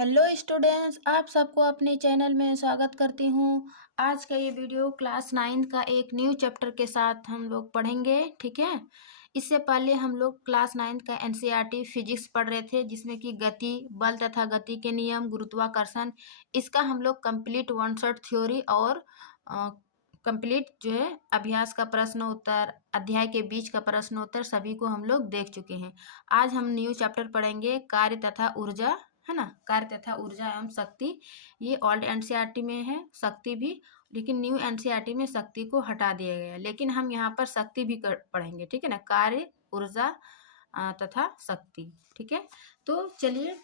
Hello students, आप सबको अपने चैनल में स्वागत करती हूँ। आज का ये वीडियो क्लास 9 का एक न्यू चैप्टर के साथ हम लोग पढ़ेंगे, ठीक है। इससे पहले हम लोग क्लास 9 का एनसीईआरटी फिजिक्स पढ़ रहे थे, जिसमें कि गति, बल तथा गति के नियम, गुरुत्वाकर्षण, इसका हम लोग कंप्लीट वन शॉट थ्योरी और कंप्लीट जो है अभ्यास का प्रश्न उत्तर, अध्याय के बीच का प्रश्न उत्तर सभी को हम लोग देख चुके हैं। आज हम न्यू चैप्टर पढ़ेंगे कार्य तथा ऊर्जा, है ना। कार्य तथा ऊर्जा एवं शक्ति, ये ओल्ड एनसीईआरटी में है शक्ति भी, लेकिन न्यू एनसीईआरटी में शक्ति को हटा दिया गया है। लेकिन हम यहाँ पर शक्ति भी पढ़ेंगे, ठीक है ना। कार्य, ऊर्जा तथा शक्ति, ठीक है। तो चलिए,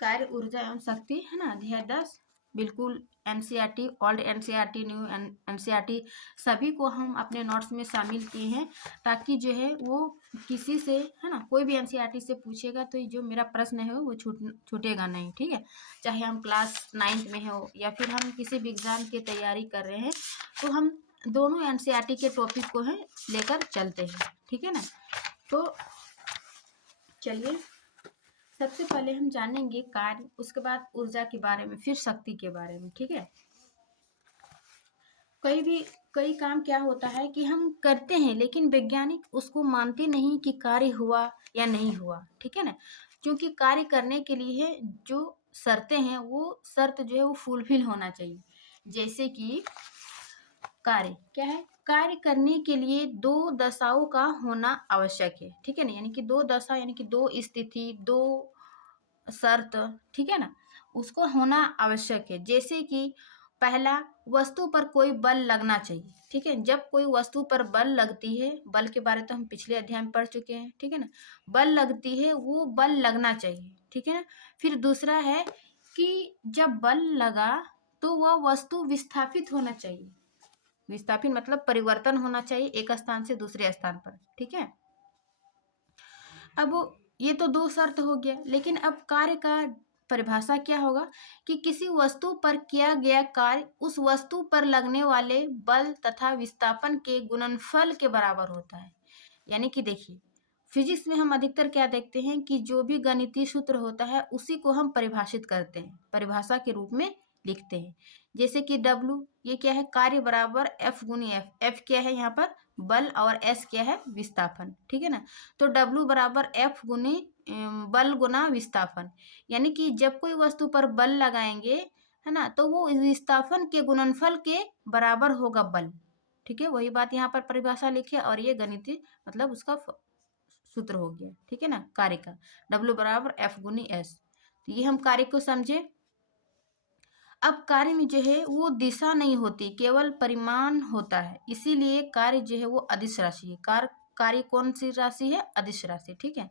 कार्य, ऊर्जा एवं शक्ति, है ना, अध्याय 10, बिल्कुल NCERT, old NCERT, new NCERT सभी को हम अपने नोट्स में शामिल किए हैं, ताकि जो है वो किसी से, है ना, कोई भी एनसीईआरटी से पूछेगा तो जो मेरा प्रश्न है वो छूटेगा नहीं, ठीक है। चाहे हम क्लास 9 में हो या फिर हम किसी भी एग्जाम की तैयारी कर रहे हैं, तो हम दोनों एनसीईआरटी के टॉपिक को है लेकर चलते हैं, ठीक है ना। तो चलिए, सबसे पहले हम जानेंगे कार्य, उसके बाद ऊर्जा के बारे में, फिर शक्ति के बारे में, ठीक है। कई काम क्या होता है कि हम करते हैं, लेकिन वैज्ञानिक उसको मानते नहीं कि कार्य हुआ या नहीं हुआ, ठीक है ना। क्योंकि कार्य करने के लिए जो शर्तें हैं, वो शर्त जो है वो फुलफिल होना चाहिए। जैसे कि कार्य क्या है, कार्य करने के लिए दो दशाओं का होना आवश्यक है, ठीक है ना। यानी कि दो दशा, यानी कि दो स्थिति, दो शर्त, ठीक है ना, उसको होना आवश्यक है। जैसे कि पहला, वस्तु पर कोई बल लगना चाहिए, ठीक है। जब कोई वस्तु पर बल लगती है, बल के बारे तो हम पिछले अध्याय में पढ़ चुके हैं, ठीक है ना। बल लगती है, वो बल लगना चाहिए, ठीक है ना। फिर दूसरा है कि जब बल लगा तो वह वस्तु विस्थापित होना चाहिए। विस्थापित मतलब परिवर्तन होना चाहिए एक स्थान से दूसरे स्थान पर, ठीक है। अब ये तो दो शर्त हो गया, लेकिन अब कार्य का परिभाषा क्या होगा कि किसी वस्तु पर किया गया कार्य उस वस्तु पर लगने वाले बल तथा विस्थापन के गुणनफल के बराबर होता है। यानी कि देखिए, फिजिक्स में हम अधिकतर क्या देखते हैं कि जो भी गणितीय सूत्र होता है उसी को हम परिभाषित करते हैं, परिभाषा के रूप में लिखते हैं। जैसे कि W, ये क्या है, कार्य बराबर F गुनी F, F क्या है यहाँ पर बल, और S क्या है विस्थापन, ठीक है ना। तो W बराबर F गुनी बल गुना विस्थापन। यानी कि जब कोई वस्तु पर बल लगाएंगे, है ना, तो वो विस्थापन के गुणनफल के बराबर होगा बल, ठीक है। वही बात यहाँ पर परिभाषा लिखिए, और ये गणितीय मतलब उसका सूत्र हो गया, ठीक है ना, कार्य का। W बराबर F गुनी S। तो ये हम कार्य को समझे। अब कार्य में जो है वो दिशा नहीं होती, केवल परिमाण होता है, इसीलिए कार्य जो है वो अदिश राशि है। कार्य कौन सी राशि है, अदिश राशि, ठीक है।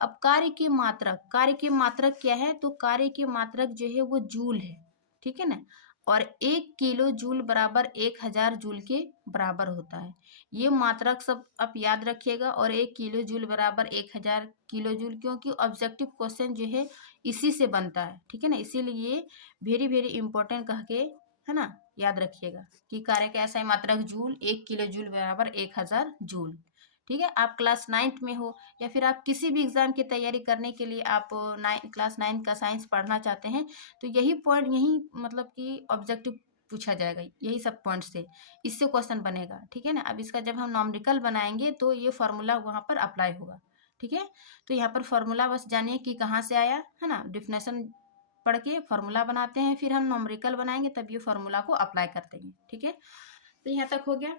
अब कार्य की मात्रक, कार्य की मात्रक क्या है, तो कार्य की मात्रक जो है वो जूल है, ठीक है ना। और 1 किलो जूल बराबर 1000 जूल के बराबर होता है। ये मात्रक सब आप याद रखिएगा। और 1 किलो जूल बराबर 1000 किलो जूल, क्योंकि ऑब्जेक्टिव क्वेश्चन जो है इसी से बनता है, ठीक है ना। इसीलिए वेरी वेरी इंपॉर्टेंट कह के, है ना, याद रखिएगा कि कार्य का ऐसा ही मात्रक जूल, 1 किलो जूल बराबर 1000 जूल, ठीक है। आप क्लास 9th में हो या फिर आप किसी भी एग्जाम की तैयारी करने के लिए आप क्लास 9 का साइंस पढ़ना चाहते हैं, तो यही पॉइंट, यही मतलब कि ऑब्जेक्टिव पूछा जाएगा, यही सब पॉइंट से इससे क्वेश्चन बनेगा, ठीक है ना। अब इसका जब हम नॉमेरिकल बनाएंगे तो ये फॉर्मूला वहाँ पर अप्लाई होगा, ठीक है। तो यहाँ पर फॉर्मूला बस जानिए कि कहाँ से आया, है ना। डिफिनेशन पढ़ के फॉर्मूला बनाते हैं, फिर हम नॉमेरिकल बनाएंगे तब ये फॉर्मूला को अप्लाई करते हैं, ठीक है। तो यहाँ तक हो गया।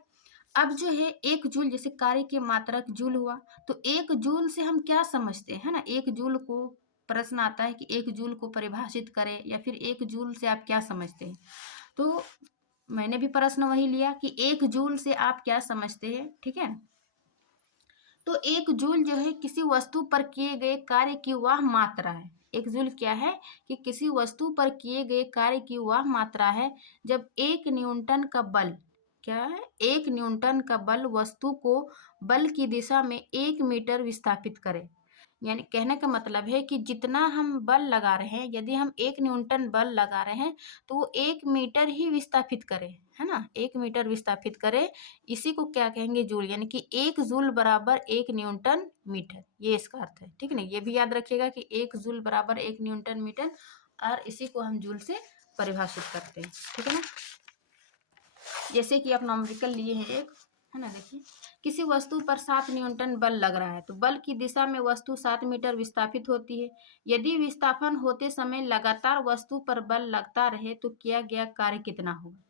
अब जो है 1 जूल, जैसे कार्य के मात्रक जूल हुआ, तो 1 जूल से हम क्या समझते हैं, ना। 1 जूल को प्रश्न आता है कि 1 जूल को परिभाषित करें, या फिर 1 जूल से आप क्या समझते हैं। तो मैंने भी प्रश्न वही लिया कि 1 जूल से आप क्या समझते हैं, ठीक है। तो 1 जूल जो है किसी वस्तु पर किए गए कार्य की वह मात्रा है। 1 जूल क्या है कि किसी वस्तु पर किए गए कार्य की वह मात्रा है जब 1 न्यूटन का बल, क्या है, 1 न्यूटन का बल वस्तु को बल की दिशा में 1 मीटर विस्थापित करे। यानी कहने का मतलब है कि जितना हम बल लगा रहे हैं, यदि हम 1 न्यूटन बल लगा रहे हैं तो वो 1 मीटर ही विस्थापित करे, है ना? 1 मीटर विस्थापित करे, इसी को क्या कहेंगे? जूल। यानी कि 1 जूल बराबर 1 न्यूटन मीटर, ये इसका अर्थ है। ठीक है ना? ये भी याद रखिएगा कि 1 जूल बराबर 1 न्यूटन मीटर, और इसी को हम जूल से परिभाषित करते हैं। ठीक है ना? जैसे कि आप नॉमेरिकल लिए हैं एक, है ना? देखिए, किसी वस्तु पर 7 न्यूटन बल लग रहा है तो बल की दिशा में वस्तु 7 मीटर विस्थापित होती है। यदि विस्थापन होते समय लगातार वस्तु पर बल लगता रहे तो किया गया कार्य कितना होगा?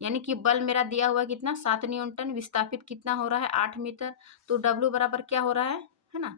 यानी कि बल मेरा दिया हुआ कितना? 7 न्यूटन, विस्थापित कितना हो रहा है? 8 मीटर। तो डब्ल्यू बराबर क्या हो रहा है ना?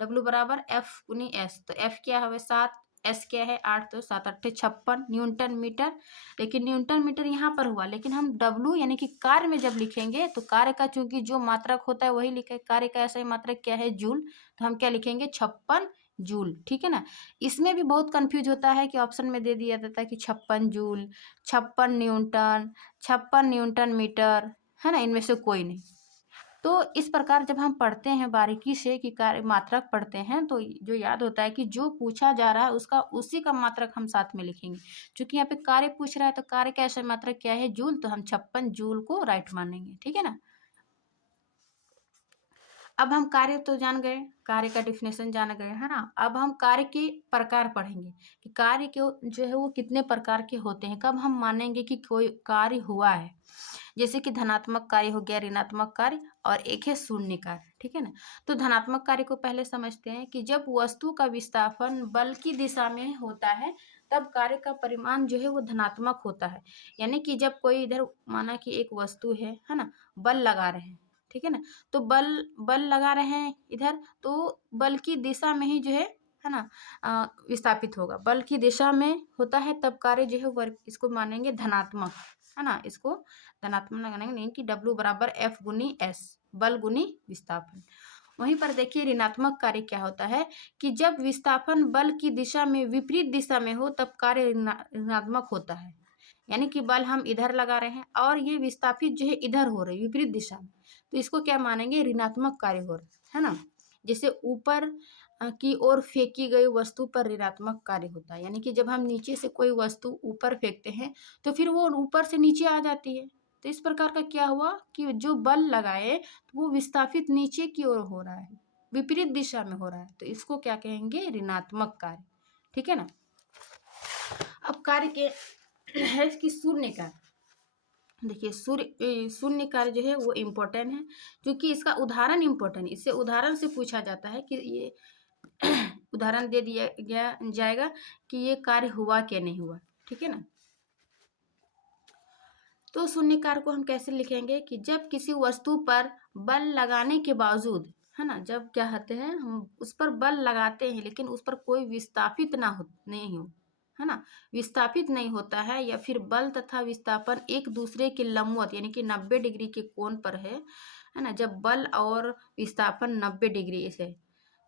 डब्ल्यू बराबर एफ गुनी एस। तो एफ क्या है? 7, एस क्या है? 8, तो 7 8 56 न्यूटन मीटर। लेकिन न्यूटन मीटर यहाँ पर हुआ, लेकिन हम डब्ल्यू यानी कि कार्य में जब लिखेंगे तो कार्य का चूंकि जो मात्रक होता है वही लिखे, कार्य का ऐसा ही मात्रक क्या है? जूल। तो हम क्या लिखेंगे? 56 जूल। ठीक है ना? इसमें भी बहुत कंफ्यूज होता है कि ऑप्शन में दे दिया जाता है कि 56 जूल, 56 न्यूटन, 56 न्यूटन मीटर, है ना? इनमें से कोई नहीं। तो इस प्रकार जब हम पढ़ते हैं बारीकी से कि कार्य मात्रक पढ़ते हैं तो जो याद होता है कि जो पूछा जा रहा है उसका उसी का मात्रक हम साथ में लिखेंगे। क्योंकि यहाँ पे कार्य पूछ रहा है तो कार्य का ऐसा मात्रक क्या है? जूल। तो हम 56 जूल को राइट मानेंगे। ठीक है ना? अब हम कार्य तो जान गए, कार्य का डिफिनेशन जान गए, है ना? अब हम कार्य के प्रकार पढ़ेंगे कि कार्य के जो है वो कितने प्रकार के होते हैं, कब हम मानेंगे कि कोई कार्य हुआ है। जैसे कि धनात्मक कार्य हो गया, ऋणात्मक कार्य, और एक है शून्य कार्य। ठीक है ना? तो धनात्मक कार्य को पहले समझते हैं कि जब वस्तु का विस्थापन बल की दिशा में होता है तब कार्य का परिमाण जो है वो धनात्मक होता है। यानी कि जब कोई इधर माना कि एक वस्तु है ना, बल लगा रहे हैं, ठीक है ना? तो बल बल लगा रहे हैं इधर, तो बल की दिशा में ही जो है ना, विस्थापित होगा। बल की दिशा में होता है तब कार्य जो है वर्ग, इसको मानेंगे धनात्मक, है ना? इसको धनात्मक मानेंगे, नहीं कि डब्ल्यू बराबर एफ गुनी एस, बल गुनी विस्थापन। वहीं पर देखिए ऋणात्मक कार्य क्या होता है कि जब विस्थापन बल की दिशा में विपरीत दिशा में हो तब कार्य ऋणात्मक होता है। यानी कि बल हम इधर लगा रहे हैं और ये विस्थापित जो है इधर हो रही है, विपरीत दिशा में, तो इसको क्या मानेंगे? ऋणात्मक कार्य हो रहा है ना? जैसे ऊपर की ओर फेंकी गई वस्तु पर ऋणात्मक कार्य होता है। यानी कि जब हम नीचे से कोई वस्तु ऊपर फेंकते हैं तो फिर वो ऊपर से नीचे आ जाती है। तो इस प्रकार का क्या हुआ कि जो बल लगाए तो वो विस्थापित नीचे की ओर हो रहा है, विपरीत दिशा में हो रहा है, तो इसको क्या कहेंगे? ऋणात्मक कार्य। ठीक है ना? अब कार्य के है कि शून्य कार्य। देखिए शून्य कार्य जो है वो इम्पोर्टेंट है, क्योंकि इसका उदाहरण इम्पोर्टेंट है। इससे उदाहरण से पूछा जाता है कि ये उदाहरण दे दिया गया जाएगा कि ये कार्य हुआ क्या नहीं हुआ। ठीक है ना? तो शून्य कार्य को हम कैसे लिखेंगे कि जब किसी वस्तु पर बल लगाने के बावजूद, है ना, जब क्या कहते हैं, हम उस पर बल लगाते हैं लेकिन उस पर कोई विस्थापित नहीं हो, है ना, विस्थापित नहीं होता है, या फिर बल तथा विस्थापन एक दूसरे के लंबवत यानी कि 90 डिग्री के कोण पर है ना, जब बल और विस्थापन 90 डिग्री से,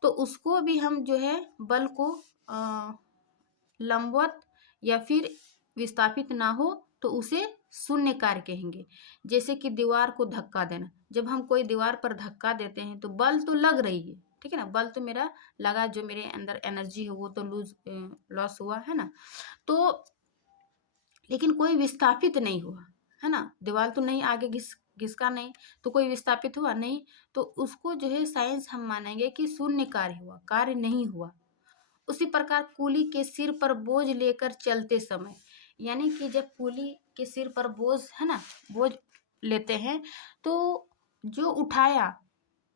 तो उसको भी हम जो है बल को लंबवत या फिर विस्थापित ना हो तो उसे शून्य कार्य कहेंगे। जैसे कि दीवार को धक्का देना, जब हम कोई दीवार पर धक्का देते हैं तो बल तो लग रही है, ठीक है ना, बल तो मेरा लगा, जो मेरे अंदर एनर्जी है वो तो लॉस हुआ, है ना, तो लेकिन कोई विस्थापित नहीं हुआ, है ना, दीवार तो नहीं आगे घिसका नहीं, तो कोई विस्थापित हुआ नहीं, तो उसको जो है साइंस हम मानेंगे कि शून्य कार्य हुआ, कार्य नहीं हुआ। उसी प्रकार कूली के सिर पर बोझ लेकर चलते समय, यानी कि जब कूली के सिर पर बोझ, है ना, बोझ लेते हैं तो जो उठाया,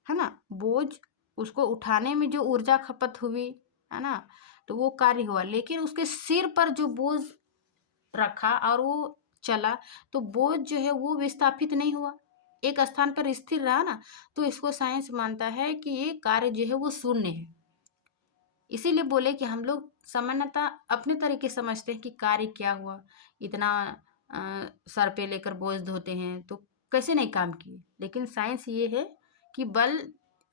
है ना, बोझ, उसको उठाने में जो ऊर्जा खपत हुई, है ना, तो वो कार्य हुआ। लेकिन उसके सिर पर जो बोझ रखा और वो चला तो बोझ जो है वो विस्थापित नहीं हुआ, एक स्थान पर स्थिर रहा ना, तो इसको साइंस मानता है कि ये कार्य जो है वो शून्य है। इसीलिए बोले कि हम लोग सामान्यतः अपने तरीके समझते हैं कि कार्य क्या हुआ, इतना सर पे लेकर बोझ ढोते हैं तो कैसे नहीं काम किए, लेकिन साइंस ये है कि बल,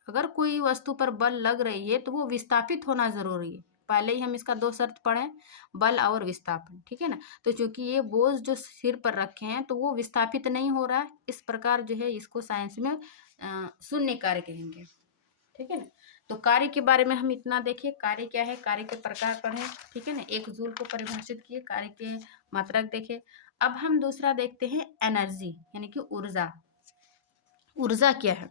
अगर कोई वस्तु पर बल लग रही है तो वो विस्थापित होना जरूरी है। पहले ही हम इसका 2 शर्त पढ़े, बल और विस्थापन, ठीक है ना। तो चूंकि ये बोझ जो सिर पर रखे हैं तो वो विस्थापित नहीं हो रहा है, इस प्रकार जो है इसको साइंस में शून्य कार्य कहेंगे। ठीक है ना। तो कार्य के बारे में हम इतना देखें, कार्य क्या है, कार्य के प्रकार पढ़े, ठीक है ना, एक जूल को परिभाषित किए, कार्य के मात्रक देखे। अब हम दूसरा देखते हैं एनर्जी यानी कि ऊर्जा। ऊर्जा क्या है,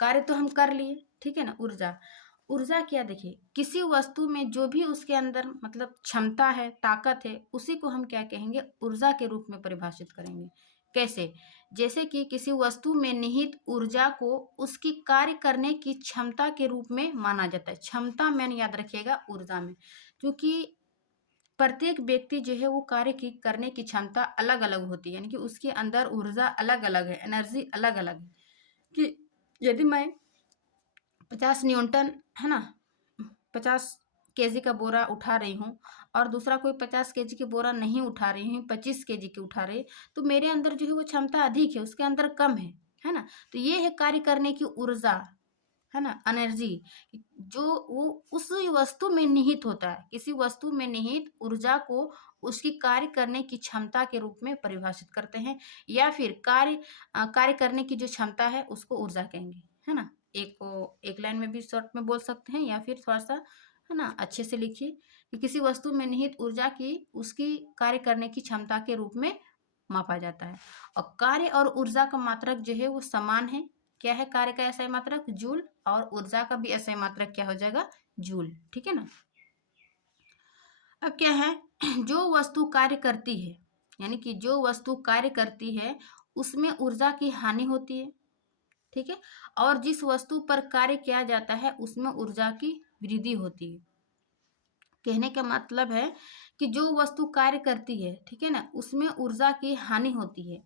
कार्य तो हम कर लिए, ठीक है ना। ऊर्जा, ऊर्जा क्या, देखिए किसी वस्तु में जो भी उसके अंदर मतलब क्षमता है, ताकत है, उसी को हम क्या कहेंगे, ऊर्जा के रूप में परिभाषित करेंगे। कैसे, जैसे कि किसी वस्तु में निहित ऊर्जा को उसकी कार्य करने की क्षमता के रूप में माना जाता है। क्षमता मैन याद रखिएगा ऊर्जा में, क्योंकि प्रत्येक व्यक्ति जो है वो कार्य की करने की क्षमता अलग अलग होती है, यानी कि उसके अंदर ऊर्जा अलग अलग है, एनर्जी अलग अलग है। कि यदि मैं 50 न्यूटन है ना, 50 केजी का बोरा उठा रही हूँ और दूसरा कोई 50 केजी की बोरा नहीं उठा रही हूँ, 25 केजी की उठा रही, तो मेरे अंदर जो है वो क्षमता अधिक है, उसके अंदर कम है ना। तो ये है कार्य करने की ऊर्जा, है ना, एनर्जी, जो वो उस वस्तु में निहित होता है। किसी वस्तु में निहित ऊर्जा को उसकी कार्य करने की क्षमता के रूप में परिभाषित करते हैं, या फिर कार्य करने की जो क्षमता है उसको ऊर्जा कहेंगे, है ना। एक को एक लाइन में भी शॉर्ट में बोल सकते हैं, या फिर थोड़ा सा है ना अच्छे से लिखिए कि किसी वस्तु में निहित ऊर्जा की उसकी कार्य करने की क्षमता के रूप में मापा जाता है। और कार्य और ऊर्जा का मात्रक जो है वो समान है। क्या है, कार्य का SI मात्रक जूल, और ऊर्जा का भी SI मात्रक क्या हो जाएगा, जूल, ठीक है ना। अब क्या है, जो वस्तु कार्य करती है, यानी कि जो वस्तु कार्य करती है उसमें ऊर्जा की हानि होती है, ठीक है। और जिस वस्तु पर कार्य किया जाता है उसमें ऊर्जा की वृद्धि होती है। कहने का मतलब है कि जो वस्तु कार्य करती है, ठीक है ना, उसमें ऊर्जा की हानि होती है।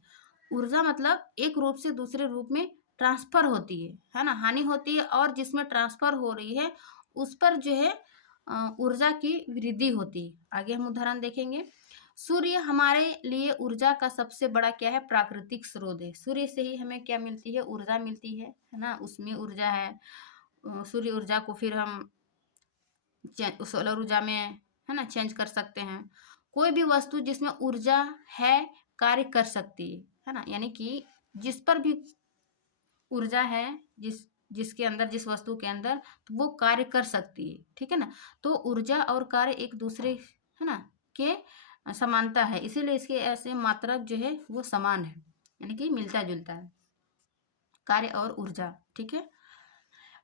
ऊर्जा मतलब एक रूप से दूसरे रूप में ट्रांसफर होती है ना, हानि होती है, और जिसमें ट्रांसफर हो रही है उस पर जो है ऊर्जा की वृद्धि होती है। आगे हम उदाहरण देखेंगे। सूर्य हमारे लिए ऊर्जा का सबसे बड़ा क्या है, प्राकृतिक स्रोत है। सूर्य से ही हमें क्या मिलती है, ऊर्जा मिलती है ना, उसमें ऊर्जा है। सूर्य ऊर्जा को फिर हम सोलर ऊर्जा में है ना चेंज कर सकते हैं। कोई भी वस्तु जिसमें ऊर्जा है कार्य कर सकती है ना, यानी कि जिस पर भी ऊर्जा है, जिसके अंदर, जिस वस्तु के अंदर, तो वो कार्य कर सकती है, ठीक है ना। तो ऊर्जा और कार्य एक दूसरे है ना के समानता है, इसीलिए इसके ऐसे मात्रक जो है वो समान है, यानी कि मिलता जुलता है, कार्य और ऊर्जा, ठीक है।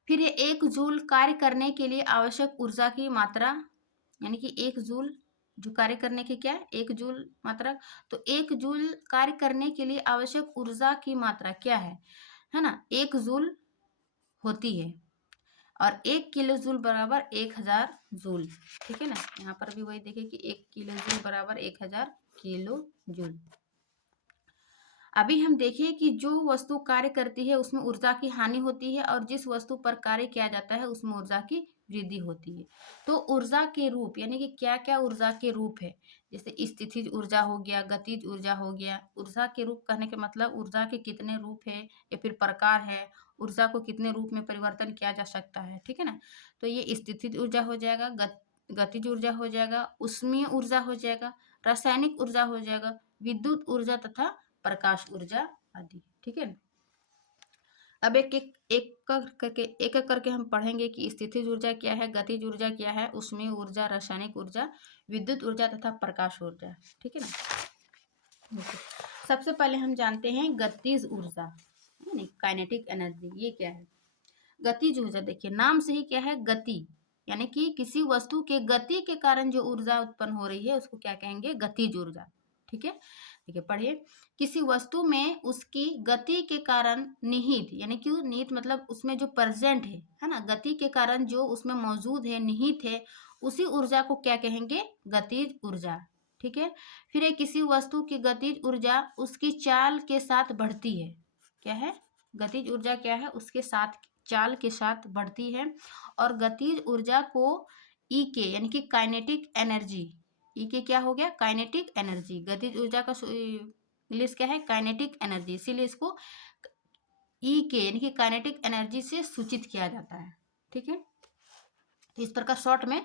फिर ये 1 जूल कार्य करने के लिए आवश्यक ऊर्जा की मात्रा, यानी कि 1 जूल जो कार्य करने की क्या है, 1 जूल मात्रा। तो 1 जूल कार्य करने के लिए आवश्यक ऊर्जा की मात्रा क्या है ना, 1 जूल होती है। और 1 किलो जूल बराबर 1000 जूल, ठीक है ना। यहाँ पर भी वही देखिए कि 1 किलो जूल बराबर 1000 किलो जूल। अभी हम देखिए कि जो वस्तु कार्य करती है उसमें ऊर्जा की हानि होती है, और जिस वस्तु पर कार्य किया जाता है उसमें ऊर्जा की वृद्धि होती है। तो ऊर्जा के रूप, यानी कि क्या क्या ऊर्जा के रूप है, जैसे स्थितिज ऊर्जा हो गया, गतिज ऊर्जा हो गया। ऊर्जा के रूप कहने के मतलब ऊर्जा के कितने रूप है या फिर प्रकार है, ऊर्जा को कितने रूप में परिवर्तन किया जा सकता है, ठीक है ना। तो ये स्थितिज ऊर्जा हो जाएगा, गतिज ऊर्जा हो जाएगा, उष्मीय ऊर्जा हो जाएगा, रासायनिक ऊर्जा हो जाएगा, विद्युत ऊर्जा तथा प्रकाश ऊर्जा आदि, ठीक है। अब एक एक करके हम पढ़ेंगे कि स्थितिज ऊर्जा क्या है, गतिज ऊर्जा क्या है, उष्मीय ऊर्जा, रासायनिक ऊर्जा, विद्युत ऊर्जा तथा प्रकाश ऊर्जा, ठीक है ना। सबसे पहले हम जानते हैं गतिज ऊर्जा, यानी काइनेटिक एनर्जी। ये क्या है, गतिज ऊर्जा। देखिए नाम से ही क्या है, गति, यानी कि किसी वस्तु के गति के कारण जो ऊर्जा उत्पन्न हो रही है उसको क्या कहेंगे, गतिज ऊर्जा, ठीक है। देखिए पढ़िए, किसी वस्तु में उसकी गति के कारण निहित, यानी कि निहित मतलब उसमें जो प्रेजेंट है ना, गति के कारण जो उसमें मौजूद है, निहित है, उसी ऊर्जा को क्या कहेंगे, गतिज ऊर्जा, ठीक है। फिर एक किसी वस्तु की गतिज ऊर्जा उसकी चाल के साथ बढ़ती है। क्या है, गतिज ऊर्जा क्या है, उसके साथ चाल के साथ बढ़ती है। और गतिज ऊर्जा को ई के, यानी कि काइनेटिक एनर्जी, ई के क्या हो गया, काइनेटिक एनर्जी। गतिज ऊर्जा का इंग्लिश क्या है, काइनेटिक एनर्जी, इसीलिए इसको ई के यानी कि काइनेटिक एनर्जी से सूचित किया जाता है, ठीक है। तो इस प्रकार शॉर्ट में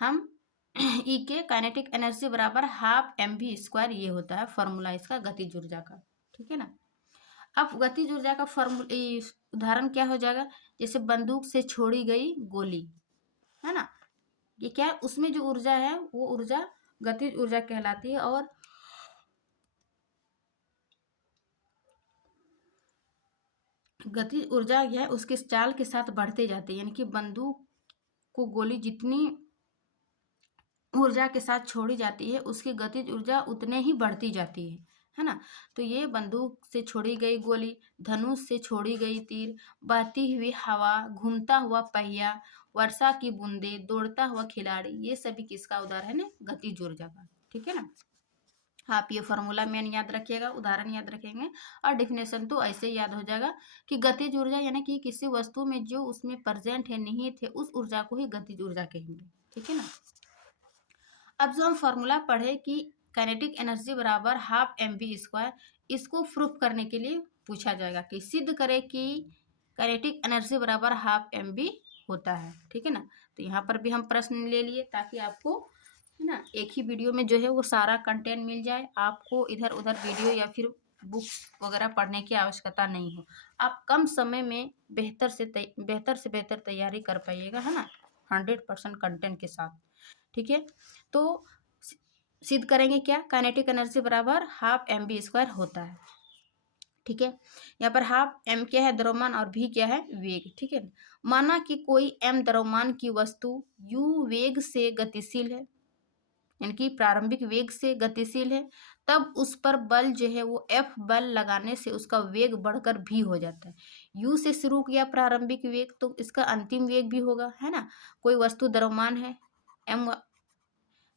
हम ई के काइनेटिक एनर्जी बराबर ½ mv², ये होता है फॉर्मूला इसका गतिज ऊर्जा का, ठीक है ना। अब गतिज ऊर्जा का उदाहरण क्या हो जाएगा, जैसे बंदूक से छोड़ी गई गोली, है ना, ये क्या है, उसमें जो ऊर्जा है वो ऊर्जा गतिज ऊर्जा कहलाती है। और गतिज ऊर्जा यह उसके चाल के साथ बढ़ते जाती है, यानी कि बंदूक को गोली जितनी ऊर्जा के साथ छोड़ी जाती है उसकी गतिज ऊर्जा उतने ही बढ़ती जाती है ना। तो ये बंदूक से छोड़ी गई गोली, धनुष से छोड़ी गई तीर, बहती हुई हवा, घूमता हुआ पहिया, वर्षा की बूंदे, दौड़ता हुआ खिलाड़ी, ये सभी किसका उदाहरण है, गतिज ऊर्जा का। ठीक है ना। आप ये फॉर्मूला मेन याद रखिएगा, उदाहरण याद रखेंगे और डिफिनेशन तो ऐसे ही याद हो जाएगा कि गतिज ऊर्जा यानी कि किसी वस्तु में जो उसमें प्रेजेंट है, निहित है, उस ऊर्जा को ही गतिज ऊर्जा कहेंगे। ठीक है ना। अब जो हम फॉर्मूला पढ़े कि काइनेटिक एनर्जी बराबर हाफ एम बी स्क्वायर, इसको प्रूफ करने के लिए पूछा जाएगा कि सिद्ध करें कि काइनेटिक एनर्जी बराबर हाफ एम बी होता है। ठीक है ना। तो यहाँ पर भी हम प्रश्न ले लिए ताकि आपको, है ना, एक ही वीडियो में जो है वो सारा कंटेंट मिल जाए, आपको इधर उधर वीडियो या फिर बुक्स वगैरह पढ़ने की आवश्यकता नहीं हो, आप कम समय में बेहतर से बेहतर तैयारी कर पाइएगा, है ना, 100% कंटेंट के साथ। ठीक है। तो सिद्ध करेंगे क्या, काइनेटिक एनर्जी बराबर हाफ एम बी स्क्वायर होता है। ठीक है। यहाँ पर हाफ एम क्या है, द्रव्यमान, और भी क्या है, वेग। ठीक है। माना कि कोई एम द्रव्यमान की वस्तु यू वेग से गतिशील है, यानी कि प्रारंभिक वेग से गतिशील है, तब उस पर बल जो है वो एफ बल लगाने से उसका वेग बढ़कर भी हो जाता है। यू से शुरू किया प्रारंभिक वेग तो इसका अंतिम वेग भी होगा, है ना। कोई वस्तु द्रव्यमान है एम,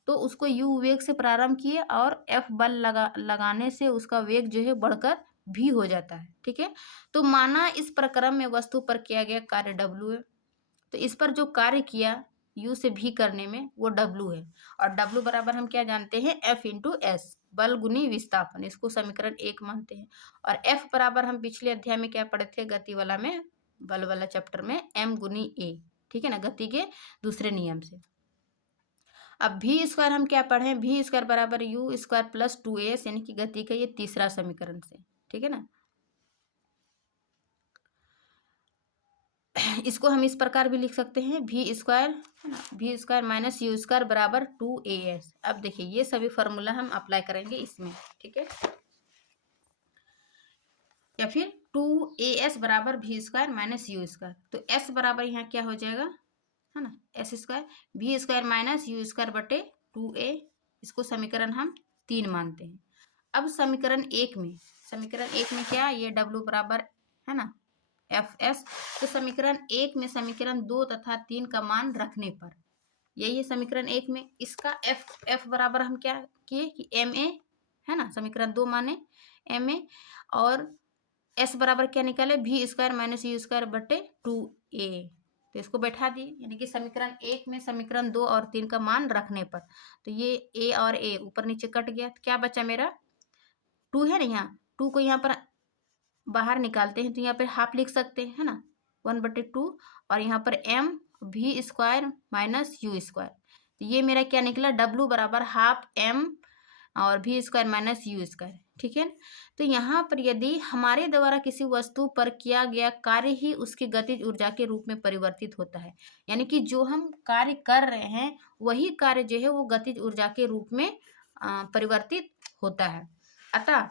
तो उसको यू वेग से प्रारंभ किए और एफ बल लगाने से उसका वेग जो है बढ़कर भी हो जाता है। ठीक है। तो माना इस प्रक्रम में वस्तु पर किया गया कार्य डब्ल्यू है, तो इस पर जो कार्य किया यू से भी करने में वो डब्ल्यू है, और डब्ल्यू बराबर हम क्या जानते हैं, एफ इंटू एस, बल गुनी विस्थापन, इसको समीकरण 1 मानते हैं। और एफ बराबर हम पिछले अध्याय में क्या पढ़े थे, गति वाला में, बल वाला चैप्टर में, एम गुनी ए। ठीक है ना, गति के दूसरे नियम से। अब भी स्क्वायर हम क्या पढ़े, भी स्क्वायर बराबर यू स्क्वायर प्लस 2as, यानी कि गति का ये तीसरा समीकरण से। ठीक है ना। इसको हम इस प्रकार भी लिख सकते हैं, भी स्क्वायर, है ना, भी स्क्वायर माइनस यू स्क्वायर बराबर 2as। अब देखिए ये सभी फॉर्मूला हम अप्लाई करेंगे इसमें। ठीक है। या फिर 2as बराबर भी स्क्वायर माइनस यू स्क्वायर, तो s बराबर यहाँ क्या हो जाएगा, है ना, एस स्क्वायर भी स्क्वायर माइनस यू स्क्वायर बटे 2a, इसको समीकरण हम 3 मानते हैं। अब समीकरण 1 में क्या, ये w बराबर, है ना, एफ एस, तो समीकरण 1 में समीकरण 2 तथा 3 का मान रखने पर, यही है समीकरण 1 में, इसका एफ बराबर हम क्या किए कि एम ए, है ना, समीकरण 2 माने एम ए, और एस बराबर क्या निकाले, भी स्क्वायर माइनस यू स्क्वायर बटे 2a, तो इसको बैठा दिए, यानी कि समीकरण 1 में समीकरण 2 और 3 का मान रखने पर, तो ये a और a ऊपर नीचे कट गया, तो क्या बचा मेरा, 2 है ना, यहाँ 2 को यहाँ पर बाहर निकालते हैं तो यहाँ पे हाफ लिख सकते हैं, है ना, 1/2, और यहाँ पर एम भी स्क्वायर माइनस यू स्क्वायर, तो ये मेरा क्या निकला, डब्ल्यू बराबर हाफ एम और भी स्क्वायर माइनस यू स्क्वायर। ठीक है। तो यहाँ पर यदि हमारे द्वारा किसी वस्तु पर किया गया कार्य ही उसकी गतिज ऊर्जा के रूप में परिवर्तित होता है, यानी कि जो हम कार्य कर रहे हैं वही कार्य जो है वो गतिज ऊर्जा के रूप में परिवर्तित होता है। अतः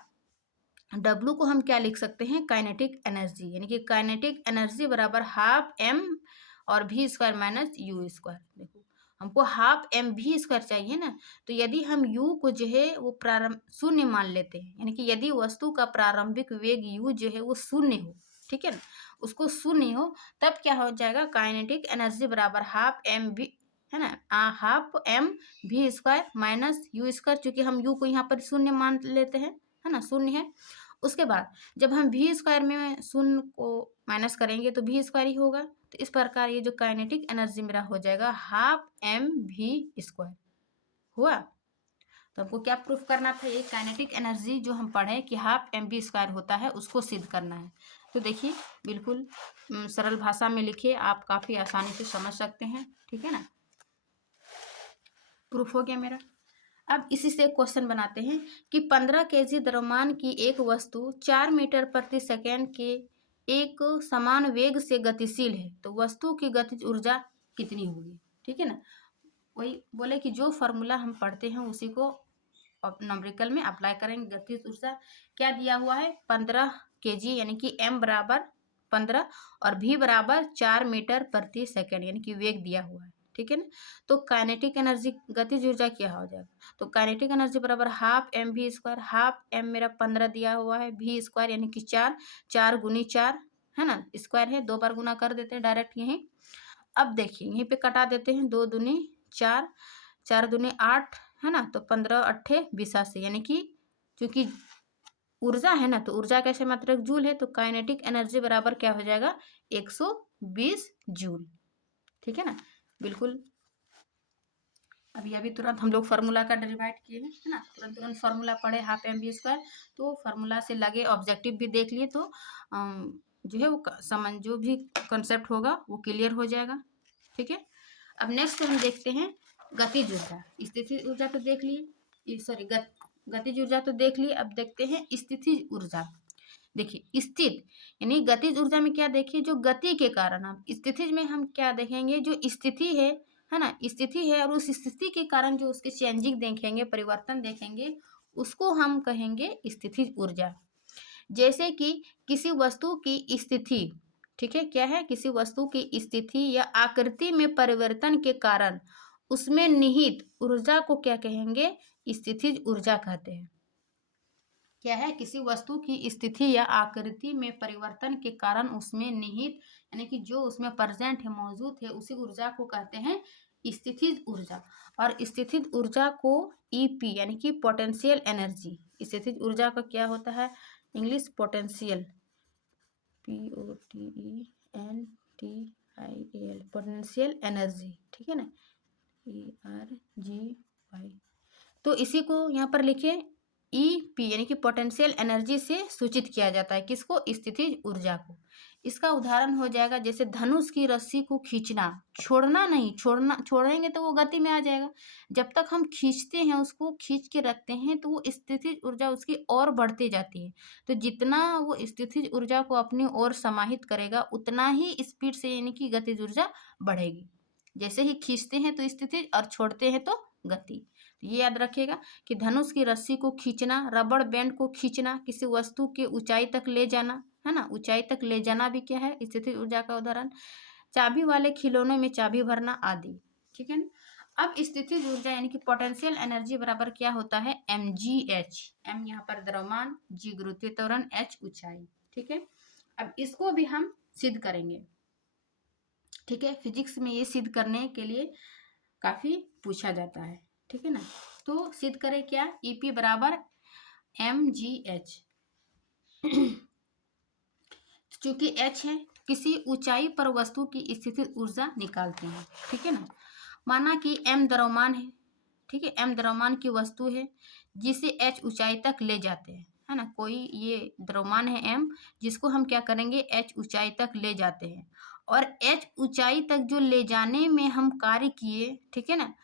W को हम क्या लिख सकते हैं, काइनेटिक एनर्जी, यानी कि काइनेटिक एनर्जी बराबर हाफ एम और भी स्क्वायर माइनस यू स्क्वायर। देखो हमको हाफ एम भी स्क्वायर चाहिए ना, तो यदि हम u को जो है वो प्रारंभ शून्य मान लेते हैं, यानी कि यदि वस्तु का प्रारंभिक वेग u जो है वो शून्य हो, ठीक है ना, उसको शून्य हो, तब क्या हो जाएगा, काइनेटिक एनर्जी बराबर हाफ एम भी, है ना, हाफ एम भी स्क्वायर माइनस यू स्क्वायर, चूंकि हम u को यहाँ पर शून्य मान लेते हैं, है ना, शून्य है। उसके बाद जब हम भी स्क्वायर में शून्य को माइनस करेंगे तो भी स्क्वायर ही होगा, तो इस प्रकार ये जो काइनेटिक एनर्जी मेरा हो जाएगा हाफ एम भी स्क्वायर हुआ। तो हमको क्या प्रूफ करना था, ये काइनेटिक एनर्जी जो हम पढ़े कि हाफ एम बी स्क्वायर होता है उसको सिद्ध करना है। तो देखिए बिल्कुल सरल भाषा में लिखे, आप काफ़ी आसानी से समझ सकते हैं। ठीक है ना, प्रूफ हो गया मेरा। अब इसी से क्वेश्चन बनाते हैं कि 15 kg द्रव्यमान की एक वस्तु 4 मीटर प्रति सेकेंड के एक समान वेग से गतिशील है तो वस्तु की गतिज ऊर्जा कितनी होगी। ठीक है ना, वही बोले कि जो फॉर्मूला हम पढ़ते हैं उसी को न्यूमेरिकल में अप्लाई करेंगे। गतिज ऊर्जा क्या दिया हुआ है 15 kg, यानी कि m बराबर 15 और v बराबर 4 मीटर प्रति सेकंड, यानी कि वेग दिया हुआ है। ठीक है ना, तो काइनेटिक एनर्जी गतिज ऊर्जा क्या हो जाएगा, तो काइनेटिक एनर्जी बराबर half M V square, half M मेरा 15 दिया हुआ है, वी स्क्वायर यानी कि 4, 4 गुनी 4 है ना, स्क्वायर है, 2 बार गुना कर देते हैं डायरेक्ट यहीं। अब देखिए यहीं पे कटा देते हैं, 2 दूनी 4, 4 दूनी 8 है ना, तो 15 अट्ठे 82, यानी कि क्योंकि ऊर्जा है ना तो ऊर्जा कैसे मात्रक जूल है, तो काइनेटिक एनर्जी बराबर क्या हो जाएगा 120 जूल। ठीक है ना, बिल्कुल। अभी तुरंत हम लोग फार्मूला का डेरिवेट किए हैं, है ना, तुरंत फार्मूला पढ़े हाफ एम वी स्क्वायर, तो फार्मूला से लगे ऑब्जेक्टिव भी देख लिए, तो जो है वो समझ जो भी कंसेप्ट होगा वो क्लियर हो जाएगा। ठीक है, अब नेक्स्ट हम देखते हैं गतिज ऊर्जा। स्थितिज ऊर्जा तो देख लिए, सॉरी गतिज ऊर्जा तो देख लिए, अब देखते हैं स्थितिज ऊर्जा। देखिए स्थित यानी गतिज ऊर्जा में क्या देखिए, जो गति के कारण, हम स्थितिज में हम क्या देखेंगे, जो स्थिति है ना, स्थिति है और उस स्थिति के कारण जो उसके चेंजिंग देखेंगे, परिवर्तन देखेंगे, उसको हम कहेंगे स्थितिज ऊर्जा। जैसे कि किसी वस्तु की स्थिति, ठीक है, क्या है, किसी वस्तु की स्थिति या आकृति में परिवर्तन के कारण उसमें निहित ऊर्जा को क्या कहेंगे, स्थितिज ऊर्जा कहते हैं। क्या है, किसी वस्तु की स्थिति या आकृति में परिवर्तन के कारण उसमें निहित यानी कि जो उसमें प्रेजेंट है, मौजूद है, उसी ऊर्जा को कहते हैं स्थितिज ऊर्जा। और स्थितिज ऊर्जा को ईपी यानी कि पोटेंशियल एनर्जी, स्थितिज ऊर्जा का क्या होता है, English potential, POTENTIAL, potential energy. ठीक है ना, ERGY, तो इसी को यहाँ पर लिखिए ईपी यानी कि पोटेंशियल एनर्जी से सूचित किया जाता है, किसको, स्थितिज ऊर्जा को। इसका उदाहरण हो जाएगा जैसे धनुष की रस्सी को खींचना, छोड़ना नहीं, छोड़ेंगे तो वो गति में आ जाएगा। जब तक हम खींचते हैं, उसको खींच के रखते हैं, तो वो स्थितिज ऊर्जा उसकी और बढ़ती जाती है। तो जितना वो स्थितिज ऊर्जा को अपनी ओर समाहित करेगा उतना ही स्पीड से यानी कि गतिज ऊर्जा बढ़ेगी। जैसे ही खींचते हैं तो स्थितिज और छोड़ते हैं तो गति। ये याद रखिएगा कि धनुष की रस्सी को खींचना, रबड़ बैंड को खींचना, किसी वस्तु के ऊंचाई तक ले जाना, है ना, ऊंचाई तक ले जाना भी क्या है, स्थितिज ऊर्जा का उदाहरण। चाबी वाले खिलौनों में चाबी भरना आदि। ठीक है ना, अब स्थितिज ऊर्जा यानी कि पोटेंशियल एनर्जी बराबर क्या होता है, mgh, m यहाँ पर द्रव्यमान, g गुरुत्वीय त्वरण, h ऊंचाई। ठीक है, अब इसको भी हम सिद्ध करेंगे। ठीक है, फिजिक्स में ये सिद्ध करने के लिए काफी पूछा जाता है। ठीक है ना, तो सिद्ध करें क्या, ईपी बराबर mgh, चूंकि h है, किसी ऊंचाई पर वस्तु की स्थितिज ऊर्जा निकालते हैं। ठीक है ना, माना कि m द्रव्यमान है, ठीक है, m द्रव्यमान की वस्तु है जिसे h ऊंचाई तक ले जाते हैं, है ना, कोई ये द्रव्यमान है m जिसको हम क्या करेंगे, h ऊंचाई तक ले जाते हैं, और h ऊंचाई तक जो ले जाने में हम कार्य किए, ठीक है ना,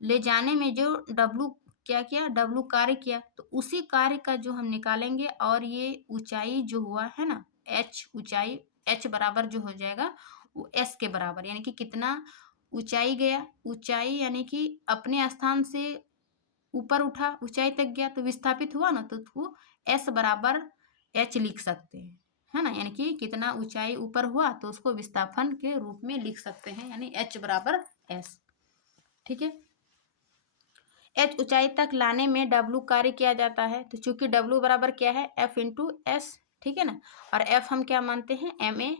ले जाने में जो W क्या किया, W कार्य किया, तो उसी कार्य का जो हम निकालेंगे, और ये ऊंचाई जो हुआ है ना, h ऊंचाई, h बराबर जो हो जाएगा वो s के बराबर, यानी कि कितना ऊंचाई गया, ऊंचाई यानी कि अपने स्थान से ऊपर उठा, ऊंचाई तक गया तो विस्थापित हुआ ना, तो उसको s बराबर h लिख सकते हैं, है ना, यानी कि कितना ऊंचाई ऊपर हुआ तो उसको विस्थापन के रूप में लिख सकते हैं, यानी h बराबर s। ठीक है, h ऊंचाई तक लाने में W कार्य किया जाता है, तो चूंकि W बराबर क्या है, F इंटू एस। ठीक है ना, और F हम क्या मानते हैं, ma,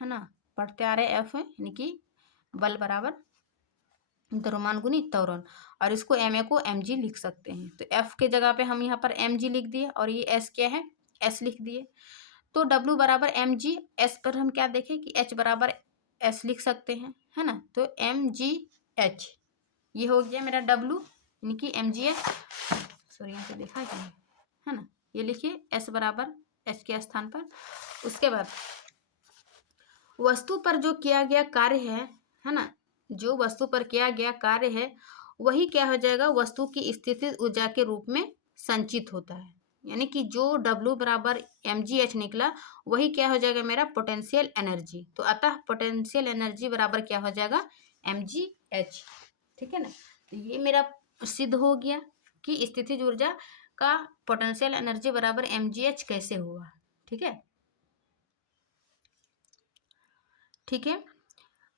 है ना, पढ़ते आ रहे F है, यानी कि बल बराबर द्रव्यमान गुनी त्वरण, और इसको ma को mg लिख सकते हैं। तो F के जगह पे हम यहाँ पर mg लिख दिए, और ये s क्या है, s लिख दिए। तो W बराबर mg, s पर हम क्या देखें कि h बराबर s लिख सकते हैं, है ना, तो mgh ये हो गया मेरा W यानी कि mgh, सॉरी यहाँ पे देखा है ना, ये लिखिए s बराबर h के स्थान पर। उसके बाद वस्तु पर जो किया गया कार्य है ना, जो वस्तु पर किया गया कार्य है वही क्या हो जाएगा, वस्तु की स्थितिज ऊर्जा के रूप में संचित होता है। यानी कि जो W बराबर mgh निकला वही क्या हो जाएगा मेरा पोटेंशियल एनर्जी। तो अतः पोटेंशियल एनर्जी बराबर क्या हो जाएगा mgh। ठीक है ना। तो ये मेरा सिद्ध हो गया कि स्थितिज ऊर्जा का पोटेंशियल एनर्जी बराबर mgh कैसे हुआ। ठीक है, ठीक है,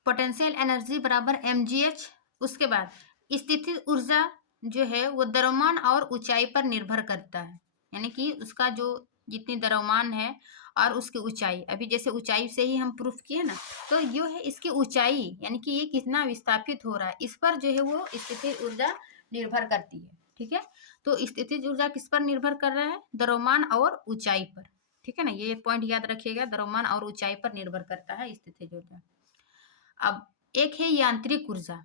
पोटेंशियल एनर्जी बराबर mgh। उसके बाद स्थितिज ऊर्जा जो है वो द्रव्यमान और ऊंचाई पर निर्भर करता है, यानी कि उसका जो जितनी द्रव्यमान है और उसकी ऊंचाई, अभी जैसे ऊंचाई से ही हम प्रूफ किए ना, तो ये है इसकी ऊंचाई, यानी कि ये कितना विस्थापित हो रहा है, इस पर जो है वो स्थितिज ऊर्जा निर्भर करती है। ठीक है, तो स्थितिज ऊर्जा किस पर निर्भर कर रहा है, द्रव्यमान और ऊंचाई पर। ठीक है ना, ये पॉइंट याद रखिएगा, द्रव्यमान और ऊंचाई पर निर्भर करता है स्थितिज ऊर्जा। अब एक है यांत्रिक ऊर्जा।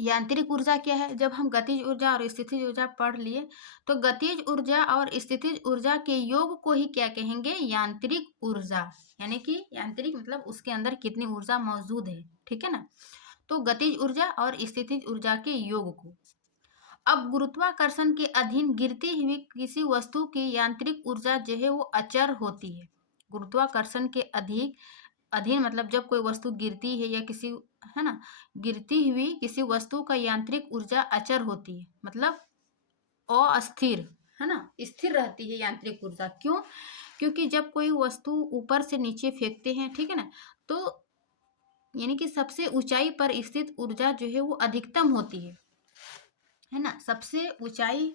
यांत्रिक ऊर्जा क्या है, जब हम गतिज ऊर्जा और स्थितिज ऊर्जा पढ़ लिए तो गतिज ऊर्जा और स्थितिज ऊर्जा के योग को ही क्या कहेंगे, यांत्रिक ऊर्जा। यानी कि यांत्रिक मतलब उसके अंदर कितनी ऊर्जा मौजूद है। ठीक है ना, तो गतिज ऊर्जा और स्थितिज ऊर्जा के योग को। अब गुरुत्वाकर्षण के अधीन गिरती हुई किसी वस्तु की यांत्रिक ऊर्जा जो है वो अचर होती है। गुरुत्वाकर्षण के अधीन मतलब जब कोई वस्तु गिरती है या किसी, है ना, गिरती हुई किसी वस्तु का यांत्रिक ऊर्जा अचर होती है, मतलब अस्थिर, है ना, स्थिर रहती है यांत्रिक ऊर्जा। क्यों, क्योंकि जब कोई वस्तु ऊपर से नीचे फेंकते हैं, ठीक है ना, तो यानी कि सबसे ऊंचाई पर स्थित ऊर्जा जो है वो अधिकतम होती है ना, सबसे ऊंचाई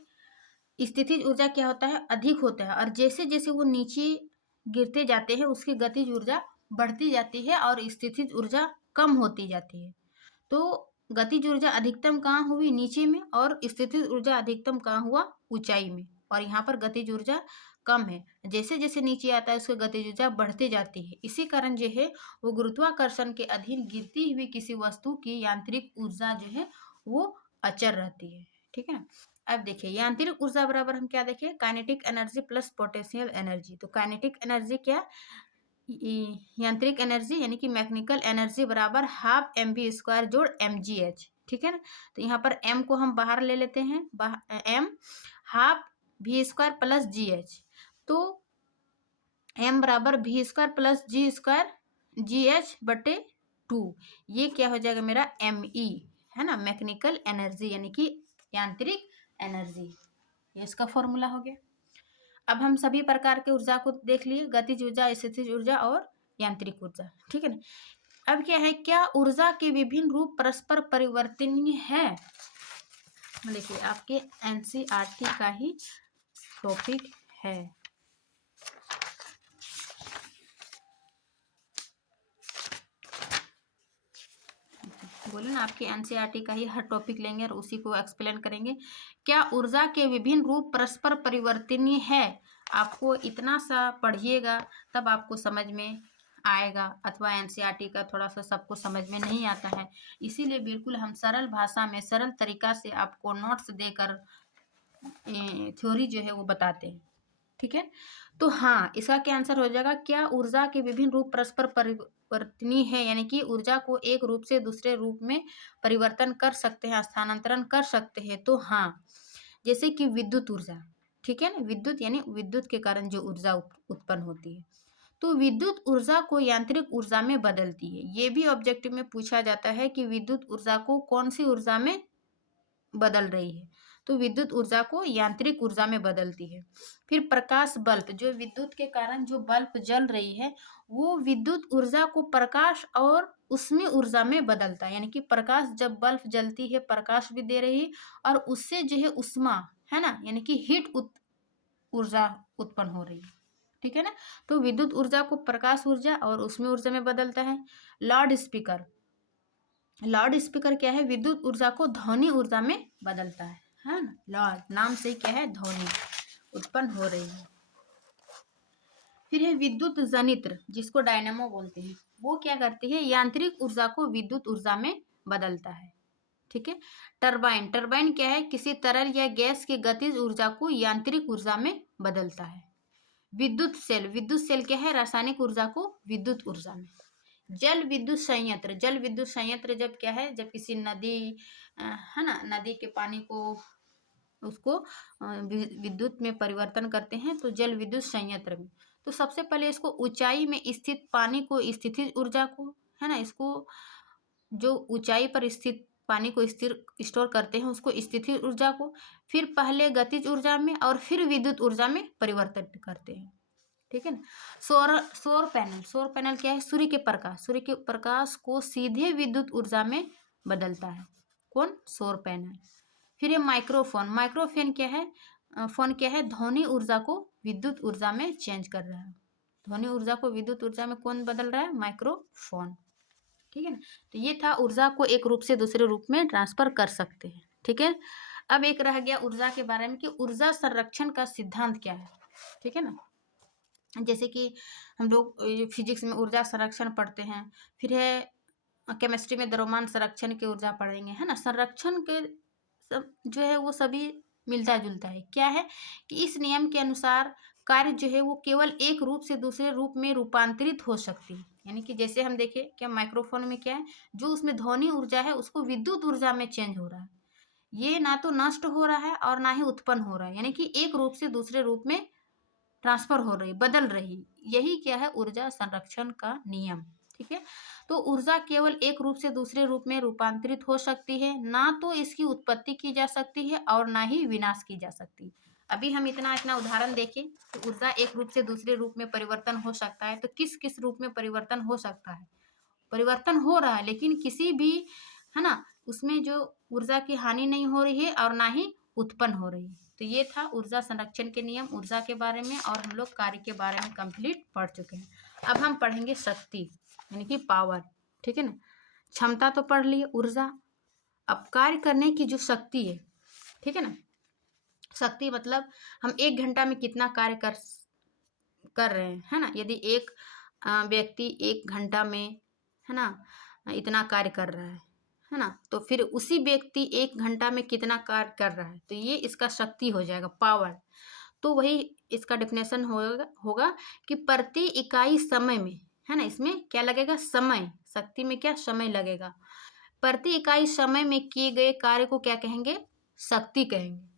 स्थितिज ऊर्जा क्या होता है, अधिक होता है, और जैसे जैसे वो नीचे गिरते जाते हैं उसकी गतिज ऊर्जा बढ़ती जाती है और स्थितिज ऊर्जा कम होती जाती है। तो गतिज ऊर्जा अधिकतम कहाँ हुई, नीचे में, और स्थितिज ऊर्जा अधिकतम कहाँ हुआ, ऊंचाई में, और यहाँ पर गतिज ऊर्जा कम है। जैसे जैसे नीचे आता है उसकी गतिज ऊर्जा बढ़ती जाती है। इसी कारण जो है वो गुरुत्वाकर्षण के अधीन गिरती हुई किसी वस्तु की यांत्रिक ऊर्जा जो है वो अचर रहती है। ठीक है ना। अब देखिए यांत्रिक ऊर्जा बराबर हम क्या देखें, kinetic energy plus potential energy. तो काइनेटिक एनर्जी क्या, यांत्रिक एनर्जी यानी कि मैकेनिकल एनर्जी बराबर हाफ mv² जोड़ mgh। ठीक है ना, तो यहाँ पर m को हम बाहर ले लेते हैं, m half v² plus gh। तो m बराबर v² प्लस gh बटे 2, ये क्या हो जाएगा मेरा me, है ना, मैकेनिकल एनर्जी यानी कि यांत्रिक एनर्जी, ये इसका फॉर्मूला हो गया। अब हम सभी प्रकार के ऊर्जा को देख लिए, गतिज ऊर्जा, स्थितिज ऊर्जा और यांत्रिक ऊर्जा। ठीक है ना, अब क्या है, क्या ऊर्जा के विभिन्न रूप परस्पर परिवर्तनीय है। देखिए आपके एनसीईआरटी का ही टॉपिक है। बोले ना, आपके एनसीईआरटी का ही हर टॉपिक लेंगे और उसी को एक्सप्लेन करेंगे। क्या ऊर्जा के विभिन्न रूप परस्पर परिवर्तनीय है, आपको इतना सा पढ़िएगा तब आपको समझ में आएगा, अथवा एनसीईआरटी का थोड़ा सा सबको समझ में नहीं आता है, इसीलिए बिल्कुल हम सरल भाषा में सरल तरीका से आपको नोट्स देकर थ्योरी जो है वो बताते हैं। ठीक है, तो हाँ, इसका क्या आंसर हो जाएगा, क्या ऊर्जा के विभिन्न रूप परस्पर परिवर्तनीय है, यानी कि ऊर्जा को एक रूप से दूसरे रूप में परिवर्तन कर सकते हैं, स्थानांतरण कर सकते हैं। तो हाँ, जैसे कि विद्युत ऊर्जा, ठीक है ना, विद्युत यानी विद्युत के कारण जो ऊर्जा उत्पन्न होती है, तो विद्युत ऊर्जा को यांत्रिक ऊर्जा में बदलती है। ये भी ऑब्जेक्टिव में पूछा जाता है कि विद्युत ऊर्जा को कौन सी ऊर्जा में बदल रही है, तो विद्युत ऊर्जा को यांत्रिक ऊर्जा में बदलती है। फिर प्रकाश बल्ब, जो विद्युत के कारण जो बल्ब जल रही है वो विद्युत ऊर्जा को प्रकाश और उसमें ऊर्जा में बदलता है, यानी कि प्रकाश, जब बल्ब जलती है प्रकाश भी दे रही है और उससे जो है उष्मा, है ना, यानी कि हीट ऊर्जा उत्पन्न हो रही है। ठीक है ना, तो विद्युत ऊर्जा को प्रकाश ऊर्जा और उसमें ऊर्जा में बदलता है। लाउड स्पीकर, लाउड स्पीकर क्या है, विद्युत ऊर्जा को ध्वनि ऊर्जा में बदलता है ना, लाउड नाम से क्या है, ध्वनि उत्पन्न हो रही है। फिर है विद्युत जनित्र, जिसको डायनेमो बोलते हैं, वो क्या करती है, यांत्रिक ऊर्जा को विद्युत ऊर्जा में बदलता है। ठीक है, टरबाइन, टरबाइन क्या है, किसी तरल या गैस की गतिज ऊर्जा को यांत्रिक ऊर्जा में बदलता है। विद्युत सेल, विद्युत सेल क्या है, रासायनिक ऊर्जा को विद्युत ऊर्जा में। जल विद्युत संयंत्र, जल विद्युत संयंत्र जब क्या है, जब किसी नदी, है ना, नदी के पानी को उसको विद्युत में परिवर्तन करते हैं, तो जल विद्युत संयंत्र में। तो सबसे पहले इसको ऊंचाई में स्थित पानी को स्थितिज ऊर्जा को, है ना, इसको जो ऊंचाई पर स्थित पानी को स्थिर स्टोर करते हैं उसको स्थितिज ऊर्जा को, फिर पहले गतिज ऊर्जा में और फिर विद्युत ऊर्जा में परिवर्तित करते हैं। ठीक है ना। सौर पैनल क्या है? सूर्य के प्रकाश को सीधे विद्युत ऊर्जा में बदलता है। कौन? सौर पैनल। फिर ये माइक्रोफोन क्या है? फोन क्या है? ध्वनि ऊर्जा को विद्युत ऊर्जा में चेंज कर रहा है। ध्वनि ऊर्जा को विद्युत ऊर्जा में कौन बदल रहा है? माइक्रोफोन। ठीक है ना। तो ये था ऊर्जा को एक रूप से दूसरे रूप में ट्रांसफर कर सकते हैं। ठीक है। अब एक रह गया ऊर्जा के बारे में कि ऊर्जा संरक्षण का सिद्धांत क्या है। ठीक है ना। जैसे कि हम लोग फिजिक्स में ऊर्जा संरक्षण पढ़ते हैं, फिर है केमिस्ट्री में द्रव्यमान संरक्षण की ऊर्जा पढ़ेंगे, है ना। संरक्षण के सब जो है वो सभी मिलता जुलता है। क्या है कि इस नियम के अनुसार कार्य जो है वो केवल एक रूप से दूसरे रूप में रूपांतरित हो सकती है। यानी कि जैसे हम देखें क्या माइक्रोफोन में क्या है, जो उसमें ध्वनि ऊर्जा है उसको विद्युत ऊर्जा में चेंज हो रहा है। ये ना तो नष्ट हो रहा है और ना ही उत्पन्न हो रहा है, यानी कि एक रूप से दूसरे रूप में ट्रांसफर हो रही, बदल रही। यही क्या है? ऊर्जा संरक्षण का नियम। ठीक है। तो ऊर्जा केवल एक रूप से दूसरे रूप में रूपांतरित हो सकती है, ना तो इसकी उत्पत्ति की जा सकती है और ना ही विनाश की जा सकती। अभी हम इतना इतना उदाहरण देखें तो ऊर्जा एक रूप से दूसरे रूप में परिवर्तन हो सकता है, तो किस किस रूप में परिवर्तन हो सकता है? परिवर्तन हो रहा है, लेकिन किसी भी, है ना, उसमें जो ऊर्जा की हानि नहीं हो रही है और ना ही उत्पन्न हो रही है। तो ये था ऊर्जा संरक्षण के नियम ऊर्जा के बारे में, और हम लोग कार्य के बारे में कंप्लीट पढ़ चुके हैं। अब हम पढ़ेंगे शक्ति, यानी कि पावर। ठीक है ना। क्षमता तो पढ़ लिए, ऊर्जा। अब कार्य करने की जो शक्ति है, ठीक है ना, शक्ति मतलब हम 1 घंटा में कितना कार्य कर रहे हैं, है ना। यदि एक व्यक्ति 1 घंटा में, है ना, इतना कार्य कर रहा है ना, तो फिर उसी व्यक्ति 1 घंटा में कितना कार्य कर रहा है, तो ये इसका शक्ति हो जाएगा, पावर। तो वही इसका डेफिनेशन होगा कि प्रति इकाई समय में, है ना, इसमें क्या लगेगा? समय। शक्ति में क्या? समय लगेगा। प्रति इकाई समय में किए गए कार्य को क्या कहेंगे? शक्ति कहेंगे।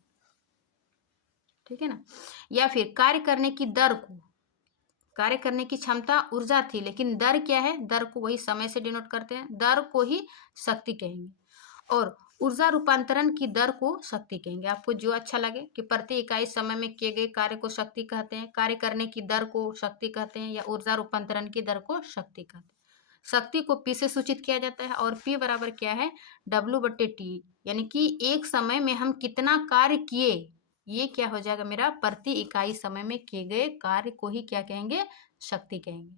ठीक है ना। या फिर कार्य करने की दर को, कार्य करने की क्षमता ऊर्जा थी, लेकिन दर क्या है? दर को वही समय से डिनोट करते हैं, दर को ही शक्ति कहेंगे। और ऊर्जा रूपांतरण की दर को शक्ति कहेंगे। आपको जो अच्छा लगे, कि प्रति इकाई समय में किए गए कार्य को शक्ति कहते हैं, कार्य करने की दर को शक्ति कहते हैं, या ऊर्जा रूपांतरण की दर को शक्ति कहते हैं। शक्ति को पी से सूचित किया जाता है, और पी बराबर क्या है? W/T, यानी कि एक समय में हम कितना कार्य किए, ये क्या हो जाएगा मेरा? प्रति इकाई समय में किए गए कार्य को ही क्या कहेंगे? शक्ति कहेंगे।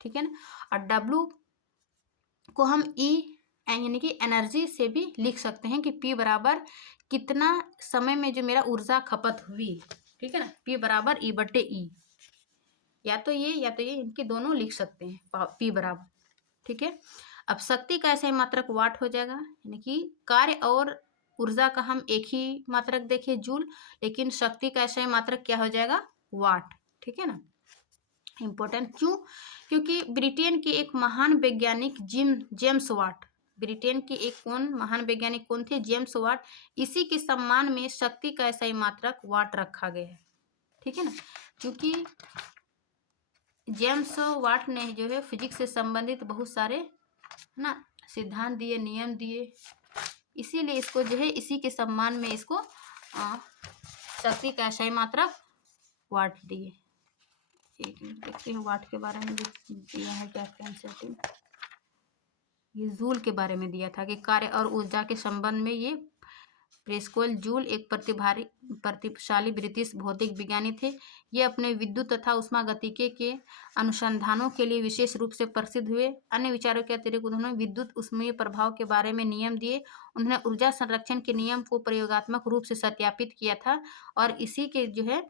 ठीक है ना। और W को हम E यानी कि एनर्जी से भी लिख सकते हैं, कि P बराबर कितना समय में जो मेरा ऊर्जा खपत हुई। ठीक है ना। P बराबर E/E, या तो ये इनके दोनों लिख सकते हैं, P बराबर। ठीक है। अब शक्ति का ऐसा ही मात्रक वाट हो जाएगा, यानी कि कार्य और ऊर्जा का हम एक ही मात्रक देखे जूल, लेकिन शक्ति का ऐसा ही मात्रक क्या हो जाएगा? वाट। ठीक है ना। इम्पोर्टेंट क्यों? क्योंकि ब्रिटेन के एक महान वैज्ञानिक जेम्स वाट, ब्रिटेन के एक कौन महान वैज्ञानिक कौन थे? James Watt. इसी के सम्मान में शक्ति का ऐसा ही मात्रक वाट रखा गया है। ठीक है ना। क्योंकि जेम्स वाट ने जो है फिजिक्स से संबंधित बहुत सारे, है ना, सिद्धांत दिए, नियम दिए, इसीलिए इसको जो है इसी के सम्मान में इसको शक्ति का ऐसा ही मात्रक वाट दिए। एक मिनट देखते हैं वाट के बारे में दिया है क्या कंसेप्ट। ये जूल के बारे में दिया था कि कार्य और ऊर्जा के संबंध में ये प्रेस्कॉल जूल एक प्रतिभाशाली ब्रिटिश भौतिक विज्ञानी थे। ये अपने विद्युत तथा उष्मागतिकी के अनुसंधानों के लिए विशेष रूप से प्रसिद्ध हुए। अन्य विचारों के अतिरिक्त उन्होंने विद्युत ऊष्मीय प्रभाव के बारे में नियम दिए। उन्होंने ऊर्जा संरक्षण के नियम को प्रयोगात्मक रूप से सत्यापित किया था, और इसी के जो है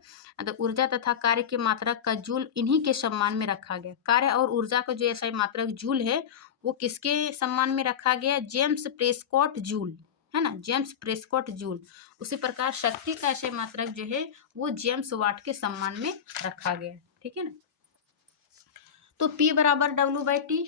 ऊर्जा तथा कार्य के मात्रक का जूल इन्हीं के सम्मान में रखा गया। कार्य और ऊर्जा का जो ऐसा मात्रक जूल है वो किसके सम्मान में रखा गया? जेम्स प्रेस्कॉट जूल, है ना, जेम्स प्रेस्कॉट जूल। उसी प्रकार शक्ति का ऐसे मात्रक जो है वो जेम्स वाट के सम्मान में रखा गया। ठीक है ना। तो P बराबर W/T।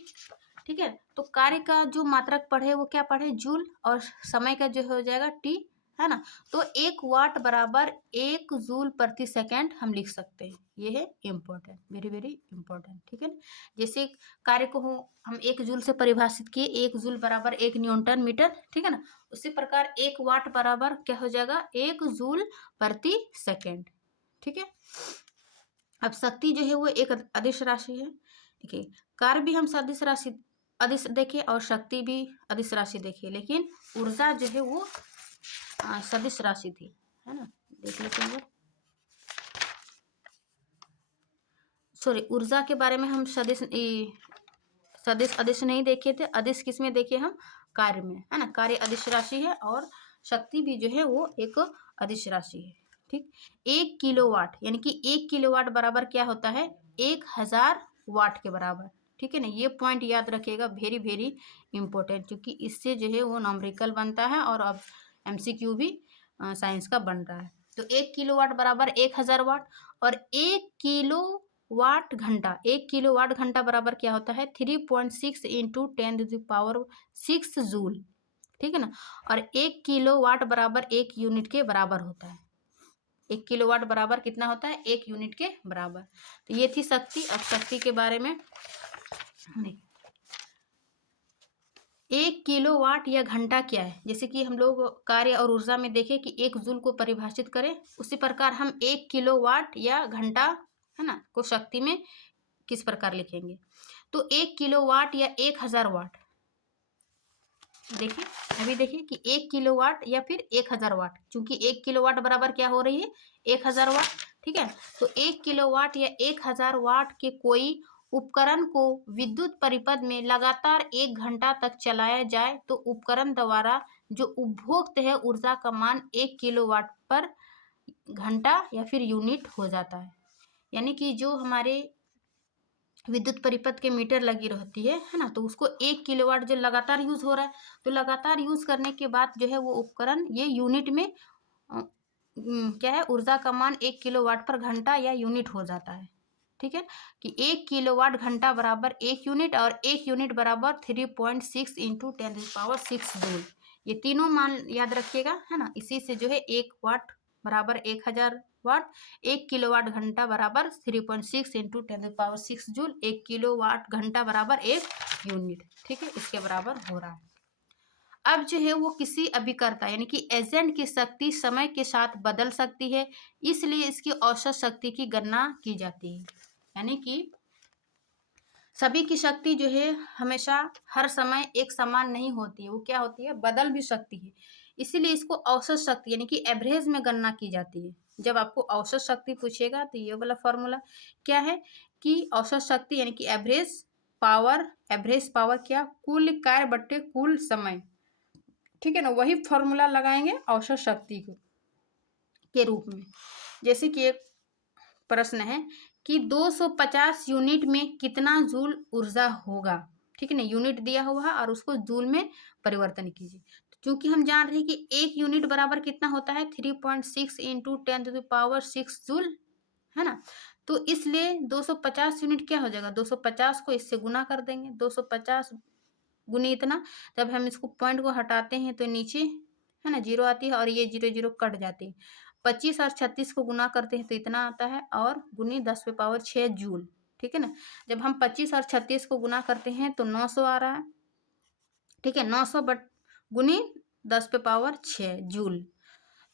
ठीक है। तो कार्य का जो मात्रक पढ़े वो क्या पढ़े? जूल, और समय का जो हो जाएगा T, है ना। तो 1 वाट बराबर 1 जूल प्रति सेकंड हम लिख सकते हैं। ये है इम्पोर्टेंट, वेरी वेरी इम्पोर्टेंट, ठीक है ना। जैसे कार्य को हम 1 जूल से परिभाषित किए, 1 जूल बराबर 1 न्यूटन मीटर, ठीक है ना। उसी प्रकार 1 वाट बराबर क्या हो जाएगा, 1 जूल प्रति सेकंड, ठीक है। अब शक्ति जो है वो एक अदिश राशि है। देखिए कार्य भी हम सदिश राशि अदिश देखे और शक्ति भी अदिश राशि देखिए, लेकिन ऊर्जा जो है वो सदिश राशि थी, है ना। देख लेते हैं, सॉरी ऊर्जा के बारे में हम सदिश सदिश अदिश नहीं देखे थे। अदिश किस में देखे हम, कार्य में, है ना। कार्य अदिश राशि है और शक्ति भी जो है वो एक अदिश राशि है, ठीक। 1 किलोवाट यानी कि 1 किलोवाट बराबर क्या होता है, 1000 वाट के बराबर, ठीक है ना। ये पॉइंट याद रखिएगा, वेरी वेरी इंपॉर्टेंट, क्योंकि इससे जो है वो नॉमरिकल बनता है और अब MCQ भी साइंस का बन रहा है। तो 1 किलोवाट बराबर 1000 वाट, और 1 किलोवाट घंटा बराबर क्या होता है, 3.6 इंटू 10⁶ ठीक है ना। और 1 किलोवाट बराबर 1 यूनिट के बराबर होता है। 1 किलोवाट बराबर कितना होता है, 1 यूनिट के बराबर। तो ये थी शक्ति। अब शक्ति के बारे में 1 किलोवाट या घंटा क्या है, जैसे कि हम लोग कार्य और ऊर्जा में देखें कि 1 जूल को परिभाषित करें, उसी प्रकार हम 1 किलोवाट या घंटा, है ना, को शक्ति में किस प्रकार लिखेंगे। तो 1 किलोवाट या 1000 वाट, देखिए अभी देखिए कि 1 किलोवाट या फिर 1000 वाट, क्योंकि 1 किलोवाट बराबर क्या हो रही है, 1000 वाट, ठीक है। तो 1 किलोवाट या 1000 वाट के कोई उपकरण को विद्युत परिपथ में लगातार 1 घंटा तक चलाया जाए तो उपकरण द्वारा जो उपभोक्त है ऊर्जा का मान 1 किलोवाट पर घंटा या फिर यूनिट हो जाता है। यानी कि जो हमारे विद्युत परिपथ के मीटर लगी रहती है ना, तो उसको 1 किलोवाट जो लगातार यूज हो रहा है, तो लगातार यूज करने के बाद जो है वो उपकरण ये यूनिट में क्या है, ऊर्जा का मान 1 किलोवाट पर घंटा या यूनिट हो जाता है, ठीक है। कि 1 किलोवाट घंटा बराबर 1 यूनिट और 1 यूनिट बराबर 3.6 इंटू 10⁶ जूल। ये तीनों मान याद रखिएगा, है ना। इसी से जो है 1 वाट बराबर 1000 वाट, 1 किलोवाट घंटा बराबर 3.6 इंटू 10⁶ जूल, 1 किलोवाट घंटा बराबर 1 यूनिट, ठीक है, इसके बराबर हो रहा है। अब जो है वो किसी अभिकर्ता यानी कि एजेंट की शक्ति समय के साथ बदल सकती है, इसलिए इसकी औसत शक्ति की गणना की जाती है। यानी कि सभी की शक्ति जो है हमेशा हर समय एक समान नहीं होती है, वो क्या होती है, बदल भी सकती है। इसीलिए इसको औसत शक्ति यानी कि एवरेज में गणना की जाती है। जब आपको औसत शक्ति पूछेगा तो ये वाला फॉर्मूला क्या है कि औसत शक्ति यानी कि एवरेज पावर क्या, कुल कार्य बट्टे कुल समय, ठीक है ना। वही फॉर्मूला लगाएंगे औसत शक्ति को के रूप में। जैसे कि एक प्रश्न है कि 250 यूनिट में कितना जूल ऊर्जा होगा, ठीक है ना। यूनिट दिया हुआ है और उसको जूल में परिवर्तन कीजिए। क्योंकि हम जान रहे हैं कि 1 यूनिट बराबर कितना होता है, 3.6 इंटू 10⁶ जूल, है ना। तो इसलिए 250 यूनिट क्या हो जाएगा, 250 को इससे गुना कर देंगे, 250 गुनी इतना। जब हम इसको पॉइंट को हटाते हैं तो नीचे, है ना, 0 आती है और ये 0 0 कट जाती है। 25 और 36 को गुना करते हैं तो इतना आता है और गुनी 10⁶ जूल, ठीक है ना। जब हम 25 और 36 को गुना करते हैं तो 900 आ रहा है, ठीक है। 900 गुनी 10⁶ जूल।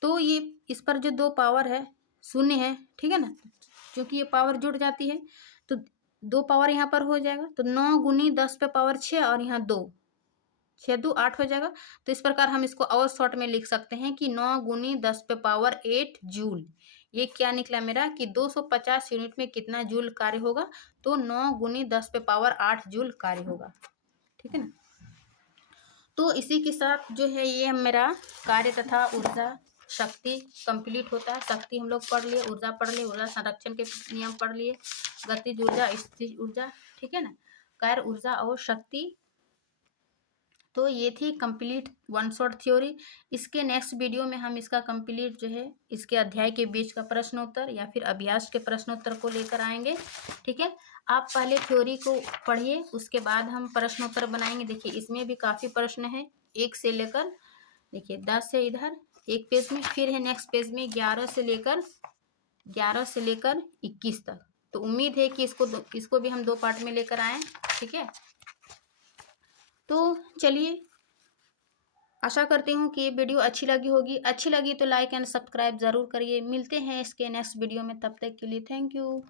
तो ये इस पर जो 2 पावर है शून्य है, ठीक है ना, क्योंकि ये पावर जुड़ जाती है तो 2 पावर यहाँ पर हो जाएगा। तो 9 गुनी 10⁶ और यहाँ 2, 6 2 8 हो जाएगा। तो इस प्रकार हम इसको और शॉर्ट में लिख सकते हैं कि 9 गुनी 10⁸ जूल। ये क्या निकला मेरा कि 250 यूनिट में कितना जूल कार्य होगा, तो 9 गुनी 10⁸ जूल कार्य होगा, ठीक है ना। तो इसी के साथ जो है ये मेरा कार्य तथा ऊर्जा शक्ति कंप्लीट होता है। शक्ति हम लोग पढ़ लिए, ऊर्जा पढ़ लिए, ऊर्जा संरक्षण के नियम पढ़ लिए, गतिज ऊर्जा, स्थिर ऊर्जा, ठीक है ना, कार्य ऊर्जा और शक्ति। तो ये थी कंप्लीट वन शॉट थ्योरी। इसके नेक्स्ट वीडियो में हम इसका कंप्लीट जो है इसके अध्याय के बीच का प्रश्नोत्तर या फिर अभ्यास के प्रश्नोत्तर को लेकर आएंगे, ठीक है। आप पहले थ्योरी को पढ़िए, उसके बाद हम प्रश्नोत्तर बनाएंगे। देखिए इसमें भी काफ़ी प्रश्न है, 1 से लेकर देखिए 10 है इधर, एक पेज में, फिर है नेक्स्ट पेज में 11 से लेकर 21 तक। तो उम्मीद है कि इसको भी हम 2 पार्ट में लेकर आए। ठीक है, तो चलिए, आशा करती हूँ कि ये वीडियो अच्छी लगी होगी। अच्छी लगी तो लाइक एंड सब्सक्राइब ज़रूर करिए। मिलते हैं इसके नेक्स्ट वीडियो में, तब तक के लिए थैंक यू।